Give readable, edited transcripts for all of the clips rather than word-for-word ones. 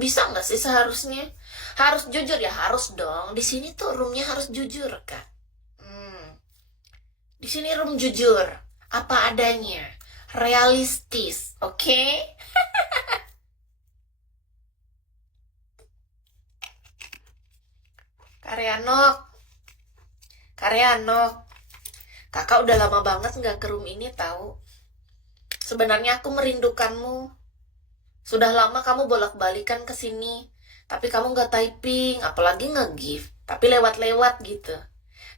bisa nggak sih seharusnya? Harus jujur ya, harus dong. Di sini tuh roomnya harus jujur, Kak. Hmm. Di sini room jujur, apa adanya, realistis, oke? Karyanok, Karyanok, kakak udah lama banget nggak ke room ini tahu. Sebenarnya aku merindukanmu. Sudah lama kamu bolak-balikan ke sini, tapi kamu nggak typing, apalagi nge-gift, tapi lewat-lewat gitu.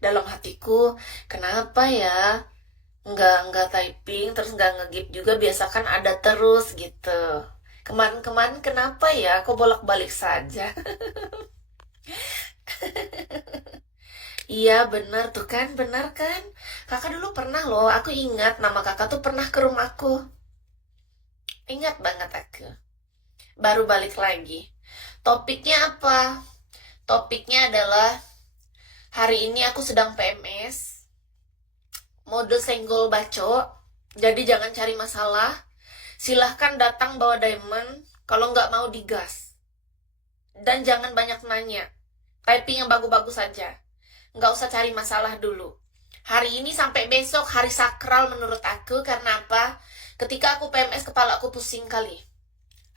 Dalam hatiku, kenapa ya? Nggak typing, terus nggak nge-gift juga, biasa kan ada terus gitu. Kemarin-kemarin kenapa ya? Kok bolak-balik saja? Iya bener tuh kan, bener kan? Kakak dulu pernah loh, aku ingat nama kakak tuh pernah ke rumahku. Ingat banget aku. Baru balik lagi. Topiknya apa? Topiknya adalah hari ini aku sedang PMS, mode senggol baco. Jadi jangan cari masalah. Silahkan datang bawa diamond. Kalau nggak mau digas. Dan jangan banyak nanya. Typing yang bagus-bagus saja. Nggak usah cari masalah dulu. Hari ini sampai besok hari sakral menurut aku. Karena apa? Ketika aku PMS kepala aku pusing kali.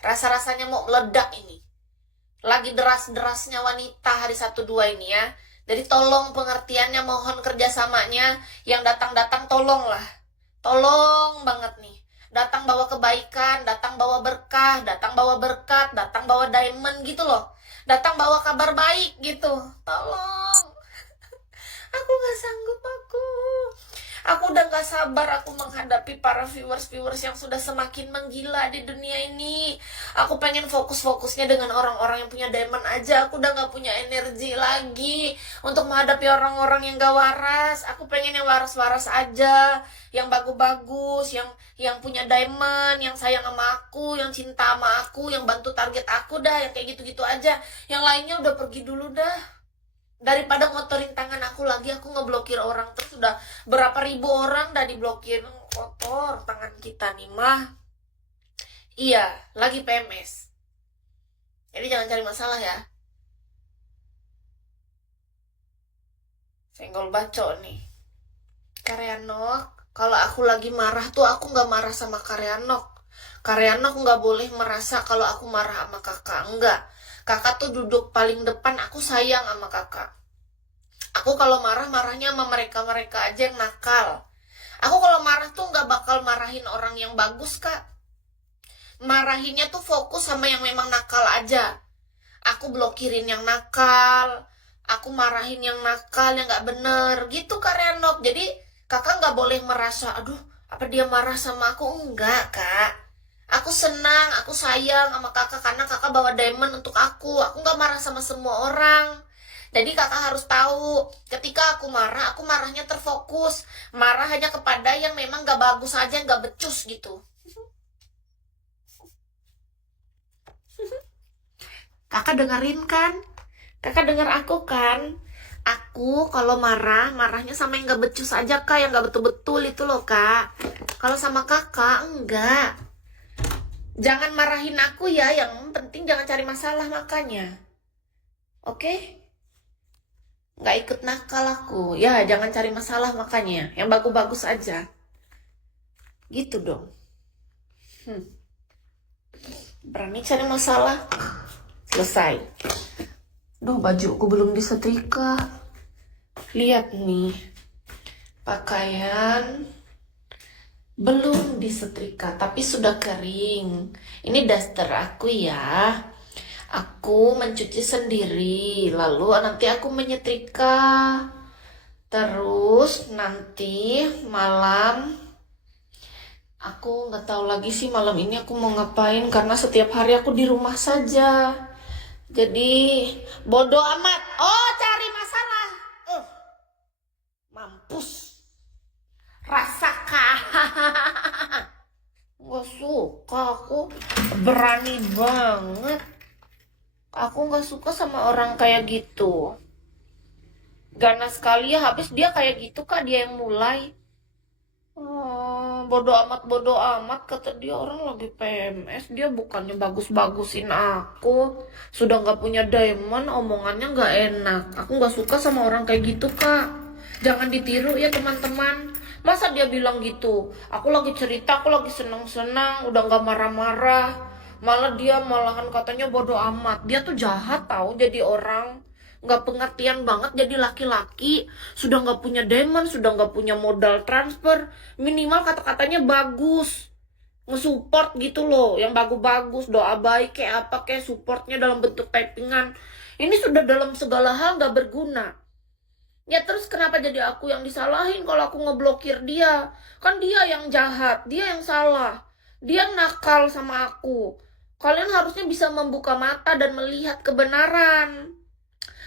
Rasa-rasanya mau meledak ini. Lagi deras-derasnya wanita hari 1-2 ini ya. Jadi tolong pengertiannya, mohon kerjasamanya. Yang datang-datang tolonglah. Tolong banget nih. Datang bawa kebaikan, datang bawa berkah, datang bawa berkat, datang bawa diamond gitu loh. Datang bawa kabar baik gitu. Tolong. Aku gak sanggup aku. Aku udah gak sabar aku menghadapi para viewers-viewers yang sudah semakin menggila di dunia ini. Aku pengen fokus-fokusnya dengan orang-orang yang punya diamond aja. Aku udah gak punya energi lagi untuk menghadapi orang-orang yang gak waras. Aku pengen yang waras-waras aja, yang bagus-bagus, yang punya diamond, yang sayang sama aku, yang cinta sama aku, yang bantu target aku dah, yang kayak gitu-gitu aja. Yang lainnya udah pergi dulu dah. Daripada ngotorin tangan aku lagi, aku ngeblokir orang terus. Udah berapa ribu orang dah diblokir. Kotor tangan kita nih mah. Iya, lagi PMS. Jadi jangan cari masalah ya. Senggol bacok nih. Karyanok, kalau aku lagi marah tuh aku nggak marah sama Karyanok. Karyanok nggak boleh merasa kalau aku marah sama kakak. Enggak. Kakak tuh duduk paling depan, aku sayang sama kakak. Aku kalau marah, marahnya sama mereka-mereka aja yang nakal. Aku kalau marah tuh nggak bakal marahin orang yang bagus, Kak. Marahinnya tuh fokus sama yang memang nakal aja. Aku blokirin yang nakal. Aku marahin yang nakal, yang nggak bener. Gitu, Kak Renok. Jadi, kakak nggak boleh merasa, aduh, apa dia marah sama aku? Enggak, Kak. Aku senang, aku sayang sama kakak karena kakak bawa diamond untuk aku. Aku nggak marah sama semua orang. Jadi kakak harus tahu, ketika aku marah, aku marahnya terfokus. Marah hanya kepada yang memang gak bagus aja, gak becus gitu. Kakak dengerin kan? Kakak denger aku kan? Aku kalau marah, marahnya sama yang gak becus aja, Kak. Yang gak betul-betul itu loh, Kak. Kalau sama kakak, enggak. Jangan marahin aku ya, yang penting jangan cari masalah makanya. Oke? Nggak ikut nakal aku. Ya, jangan cari masalah makanya. Yang bagus-bagus aja. Gitu dong. Berani cari masalah. Selesai. Duh, bajuku belum disetrika. Lihat nih. Pakaian belum disetrika, tapi sudah kering. Ini daster aku ya. Aku mencuci sendiri, lalu nanti aku menyetrika. Terus nanti malam, aku nggak tahu lagi sih malam ini aku mau ngapain karena setiap hari aku di rumah saja. Jadi bodoh amat. Oh, cari masalah. Mampus. Rasakan. Gak suka aku, berani banget. Aku gak suka sama orang kayak gitu. Ganas sekali ya, habis dia kayak gitu Kak, dia yang mulai. Oh, bodo amat, kata dia, orang lagi PMS, dia bukannya bagus-bagusin aku. Sudah nggak punya diamond, omongannya nggak enak. Aku nggak suka sama orang kayak gitu, Kak. Jangan ditiru ya, teman-teman. Masa dia bilang gitu? Aku lagi cerita, aku lagi senang-senang, udah nggak marah-marah. Malah dia malahan katanya bodo amat. Dia tuh jahat tahu jadi orang. Nggak pengertian banget jadi laki-laki. Sudah nggak punya diamond, sudah nggak punya modal transfer. Minimal kata-katanya bagus, nge-support gitu loh, yang bagus-bagus, doa baik kayak apa, kayak supportnya dalam bentuk typingan. Ini sudah dalam segala hal nggak berguna. Ya terus kenapa jadi aku yang disalahin kalau aku ngeblokir dia? Kan dia yang jahat, dia yang salah, dia nakal sama aku. Kalian harusnya bisa membuka mata dan melihat kebenaran.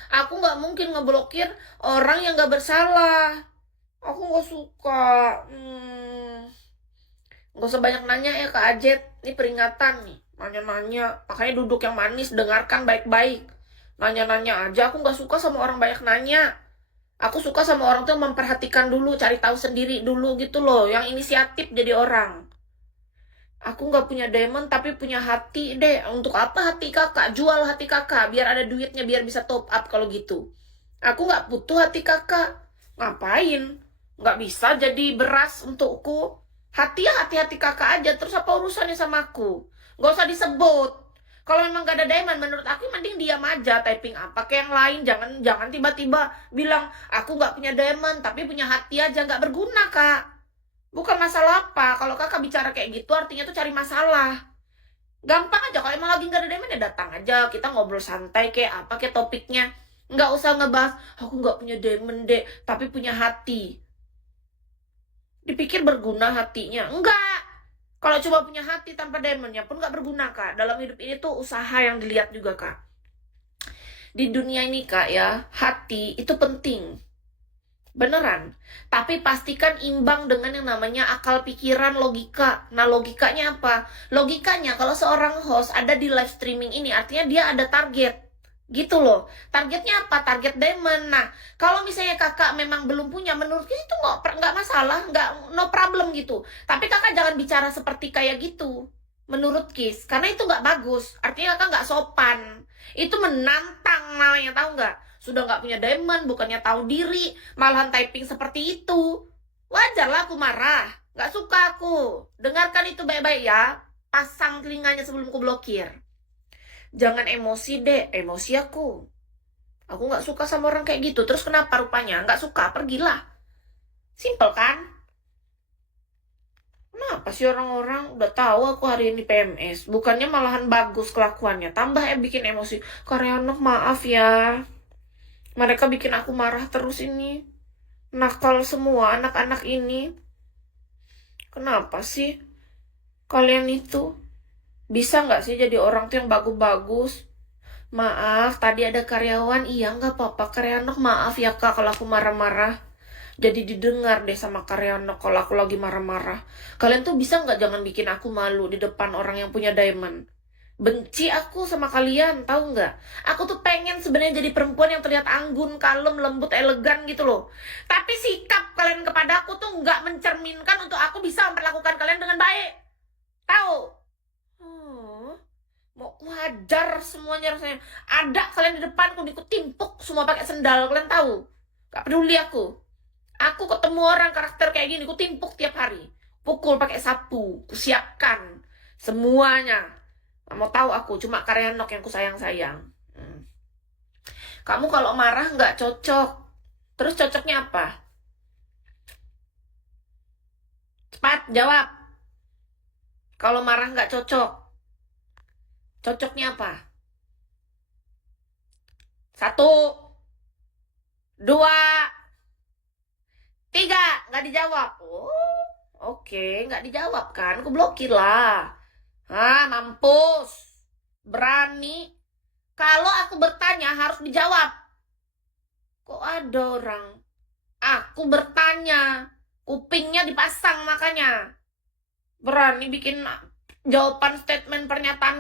Aku nggak mungkin ngeblokir orang yang nggak bersalah. Aku nggak suka. Nggak usah banyak nanya ya Kak Ajet. Ini peringatan nih. Nanya-nanya. Makanya duduk yang manis, dengarkan baik-baik. Nanya-nanya aja. Aku nggak suka sama orang banyak nanya. Aku suka sama orang tuh memperhatikan dulu, cari tahu sendiri dulu gitu loh. Yang inisiatif jadi orang. Aku nggak punya diamond tapi punya hati deh. Untuk apa hati kakak? Jual hati kakak biar ada duitnya, biar bisa top up kalau gitu. Aku nggak butuh hati kakak. Ngapain? Nggak bisa jadi beras untukku. Hati ya hati-hati kakak aja. Terus apa urusannya sama aku? Nggak usah disebut. Kalau memang gak ada diamond, menurut aku mending diam aja, typing apa kayak yang lain. Jangan tiba-tiba bilang aku nggak punya diamond tapi punya hati aja, nggak berguna kak. Bukan masalah apa. Kalau kakak bicara kayak gitu artinya tuh cari masalah. Gampang aja. Kalau emang lagi nggak ada diamond ya datang aja. Kita ngobrol santai kayak apa kayak topiknya. Nggak usah ngebahas aku nggak punya diamond dek tapi punya hati. Dipikir berguna hatinya? Enggak. Kalau coba punya hati tanpa diamondnya pun nggak berguna kak. Dalam hidup ini tuh usaha yang dilihat juga kak. Di dunia ini kak ya, hati itu penting. Beneran. Tapi pastikan imbang dengan yang namanya akal pikiran, logika. Nah, logikanya apa? Logikanya kalau seorang host ada di live streaming ini, artinya dia ada target. Gitu loh. Targetnya apa? Target diamond. Nah, kalau misalnya kakak memang belum punya, menurutku itu nggak masalah, nggak no problem gitu. Tapi kakak jangan bicara seperti kayak gitu. Menurut Kis. Karena itu nggak bagus. Artinya kakak nggak sopan. Itu menantang namanya, tahu nggak? Sudah nggak punya diamond, bukannya tahu diri, malahan typing seperti itu. Wajar lah aku marah. Nggak suka aku. Dengarkan itu baik-baik ya. Pasang telinganya sebelum aku blokir. Jangan emosi deh, emosi aku. Aku nggak suka sama orang kayak gitu. Terus kenapa rupanya? Nggak suka, pergilah. Simple kan? Kenapa sih orang-orang udah tahu aku hari ini PMS? Bukannya malahan bagus kelakuannya. Tambah bikin emosi. Karyawan maaf ya. Mereka bikin aku marah terus ini. Nakal semua anak-anak ini. Kenapa sih? Kalian itu bisa nggak sih jadi orang tuh yang bagus-bagus? Maaf, tadi ada karyawan. Iya, nggak apa-apa. Karyawan maaf ya kak kalau aku marah-marah. Jadi didengar deh sama karyawan kalau aku lagi marah-marah. Kalian tuh bisa nggak jangan bikin aku malu di depan orang yang punya diamond? Benci aku sama kalian, tahu nggak? Aku tuh pengen sebenarnya jadi perempuan yang terlihat anggun, kalem, lembut, elegan gitu loh. Tapi sikap kalian kepada aku tuh nggak mencerminkan untuk aku bisa memperlakukan kalian dengan baik. Tahu? Mau kuhajar semuanya rasanya. Ada kalian di depanku, aku timpuk semua pakai sendal, kalian tahu? Gak peduli aku. Aku ketemu orang karakter kayak gini, aku timpuk tiap hari. Pukul pakai sapu, ku siapkan semuanya. Gak mau tahu aku, cuma karyawan yang ku sayang-sayang. Kamu kalau marah nggak cocok. Terus cocoknya apa? Cepat jawab. Kalau marah nggak cocok. Cocoknya apa? 1, 2, 3. Nggak dijawab. Oh, oke. Nggak dijawab kan? Aku blokir lah. Mampus. Berani. Kalau aku bertanya harus dijawab. Kok ada orang? Aku bertanya. Kupingnya dipasang makanya. Berani bikin jawaban statement pernyataan